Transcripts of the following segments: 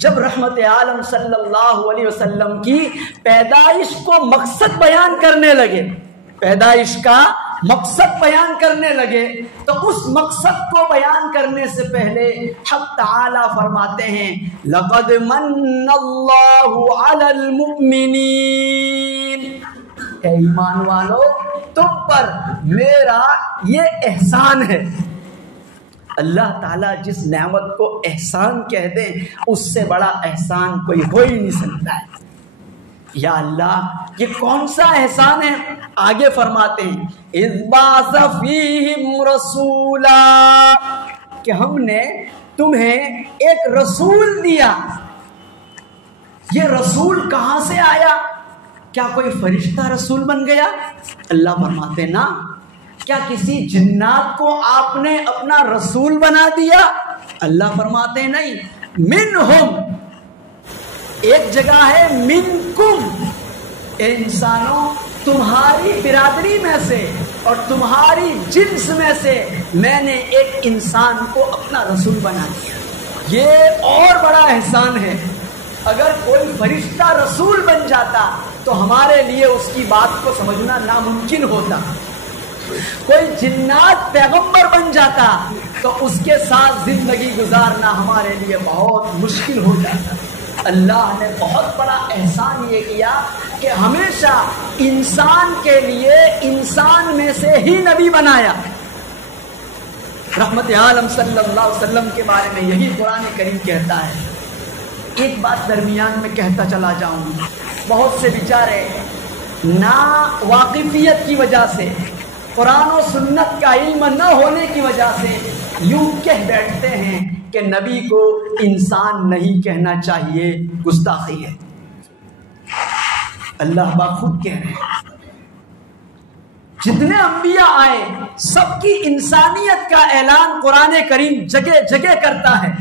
جب رحمت عالم صلی اللہ علیہ وسلم کی پیدائش کو مقصد بیان کرنے لگے، پیدائش کا مقصد بیان کرنے لگے، تو اس مقصد کو بیان کرنے سے پہلے حق تعالی فرماتے ہیں لَقَدْ مَنَّ اللَّهُ عَلَى الْمُؤْمِنِينَ، اے ایمان والو تم پر میرا یہ احسان ہے۔ اللہ تعالیٰ جس نعمت کو احسان کہہ دے اس سے بڑا احسان کوئی ہو ہی نہیں سکتا ہے۔ یا اللہ یہ کون سا احسان ہے؟ آگے فرماتے ہیں اذ بعث فیہم رسولا، کہ ہم نے تمہیں ایک رسول دیا۔ یہ رسول کہاں سے آیا؟ کیا کوئی فرشتہ رسول بن گیا؟ اللہ فرماتے نا، کیا کسی جنات کو آپ نے اپنا رسول بنا دیا؟ اللہ فرماتے نہیں، منہم، ایک جگہ ہے منکم، اے انسانوں تمہاری برادری میں سے اور تمہاری جنس میں سے میں نے ایک انسان کو اپنا رسول بنا دیا۔ یہ اور بڑا احسان ہے۔ اگر کوئی فرشتہ رسول بن جاتا تو ہمارے لیے اس کی بات کو سمجھنا ناممکن ہوتا۔ کوئی جنات پیغمبر بن جاتا تو اس کے ساتھ زندگی گزارنا ہمارے لیے بہت مشکل ہو جاتا۔ اللہ نے بہت بڑا احسان یہ کیا کہ ہمیشہ انسان کے لیے انسان میں سے ہی نبی بنایا۔ رحمت عالم صلی اللہ علیہ وسلم کے بارے میں یہی قرآن کریم کہتا ہے۔ ایک بات درمیان میں کہتا چلا جاؤں گا، بہت سے بیچارے نا واقفیت کی وجہ سے، قرآن و سنت کا علم نہ ہونے کی وجہ سے یوں کہہ بیٹھتے ہیں کہ نبی کو انسان نہیں کہنا چاہیے، گستاخی ہے۔ اللہ با خود کہہ رہے ہیں جتنے انبیاء آئے سب کی انسانیت کا اعلان قرآن کریم جگہ جگہ کرتا ہے۔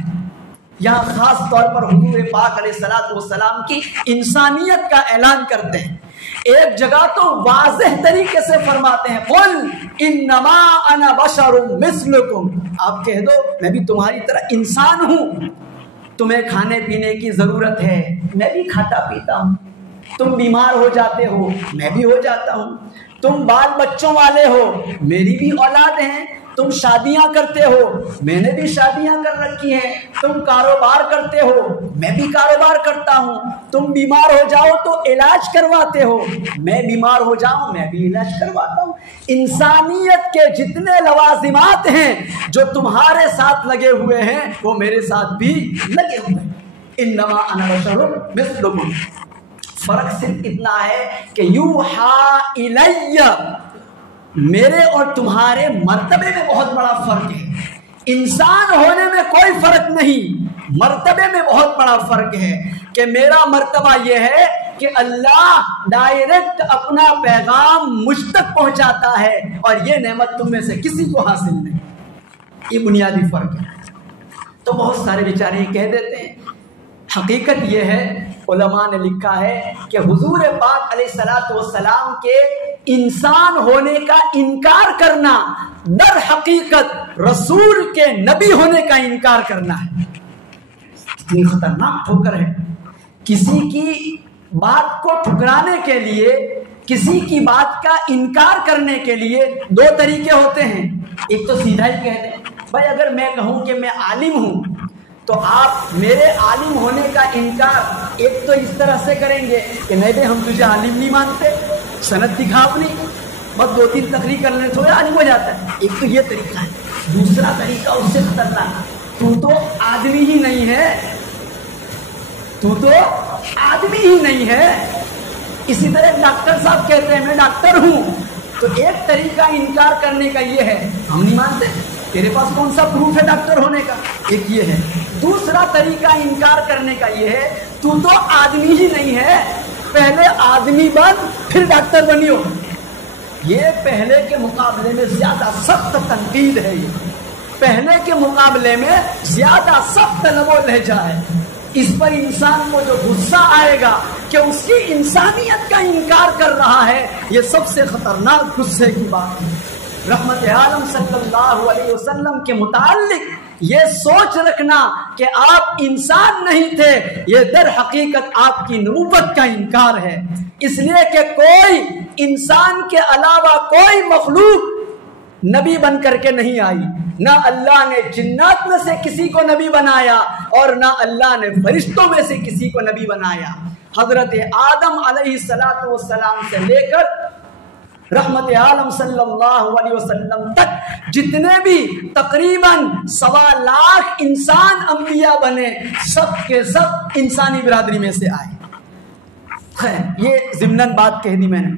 یہاں خاص طور پر حضور پاک علیہ الصلوۃ والسلام کی انسانیت کا اعلان کرتے ہیں۔ ایک جگہ تو واضح طریقے سے فرماتے ہیں قل انما انا بشر مثلکم، آپ کہہ دو میں بھی تمہاری طرح انسان ہوں، تمہیں کھانے پینے کی ضرورت ہے، میں بھی کھاتا پیتا ہوں، تم بیمار ہو جاتے ہو میں بھی ہو جاتا ہوں، تم بال بچوں والے ہو میری بھی اولاد ہیں، تم شادیاں کرتے ہو میں نے بھی شادیاں کر رکھی ہیں، تم کاروبار کرتے ہو میں بھی کاروبار کرتا ہوں، تم بیمار ہو جاؤ تو علاج کرواتے ہو میں بیمار ہو جاؤں میں بھی علاج کرواتا ہوں۔ انسانیت کے جتنے لوازمات ہیں جو تمہارے ساتھ لگے ہوئے ہیں وہ میرے ساتھ بھی لگے ہوئے ہیں۔ انما انا بشر مثلکم، فرق صرف اتنا ہے کہ یوحی الیہ، میرے اور تمہارے مرتبے میں بہت بڑا فرق ہے۔ انسان ہونے میں کوئی فرق نہیں، مرتبے میں بہت بڑا فرق ہے کہ میرا مرتبہ یہ ہے کہ اللہ ڈائریکٹ اپنا پیغام مجھ تک پہنچاتا ہے اور یہ نعمت تم میں سے کسی کو حاصل نہیں، یہ بنیادی فرق ہے۔ تو بہت سارے بیچارے یہ کہہ دیتے ہیں، حقیقت یہ ہے علماء نے لکھا ہے کہ حضور پاک علیہ الصلوۃ والسلام کے انسان ہونے کا انکار کرنا در حقیقت رسول کے نبی ہونے کا انکار کرنا ہے۔ اتنی خطرناک ٹھوکر ہے۔ کسی کی بات کو ٹھکرانے کے لیے، کسی کی بات کا انکار کرنے کے لیے دو طریقے ہوتے ہیں۔ ایک تو سیدھا ہی کہہ دیں، بھائی اگر میں کہوں کہ میں عالم ہوں تو آپ میرے عالم ہونے کا انکار ایک تو اس طرح سے کریں گے کہ نہیں بھائی ہم تجھے عالم نہیں مانتے، سند دکھا اپنی، بس دو تین تقریر کرنے تھوڑا عالم ہو جاتا ہے۔ ایک تو یہ طریقہ ہے۔ دوسرا طریقہ اس سے خطرناک، تو آدمی ہی نہیں ہے، تو آدمی ہی نہیں ہے۔ اسی طرح ڈاکٹر صاحب کہتے ہیں میں ڈاکٹر ہوں، تو ایک طریقہ انکار کرنے کا یہ ہے ہم نہیں مانتے، تیرے پاس کون سا پروف ہے ڈاکٹر ہونے کا، ایک یہ ہے۔ دوسرا طریقہ انکار کرنے کا یہ ہے تو آدمی ہی نہیں ہے، پہلے آدمی بن پھر ڈاکٹر بنی ہو۔ یہ پہلے کے مقابلے میں زیادہ سخت تنقید ہے، یہ پہلے کے مقابلے میں زیادہ سخت لب و لہجہ ہے۔ اس پر انسان کو جو غصہ آئے گا کہ اس کی انسانیت کا انکار کر رہا ہے، یہ سب سے خطرناک غصے کی بات ہے۔ رحمت عالم صلی اللہ علیہ وسلم کے متعلق یہ سوچ رکھنا کہ آپ انسان نہیں تھے، یہ در حقیقت آپ کی نبوت کا انکار ہے، اس لیے کہ کوئی انسان کے علاوہ کوئی مخلوق نبی بن کر کے نہیں آئی، نہ اللہ نے جنات میں سے کسی کو نبی بنایا اور نہ اللہ نے فرشتوں میں سے کسی کو نبی بنایا۔ حضرت آدم علیہ السلام سے لے کر رحمت عالم صلی اللہ علیہ وسلم تک جتنے بھی تقریباً 1.25 لاکھ انسان انبیاء بنے، سب کے سب انسانی برادری میں سے آئے۔ یہ ضمناً بات کہہ دی میں نے۔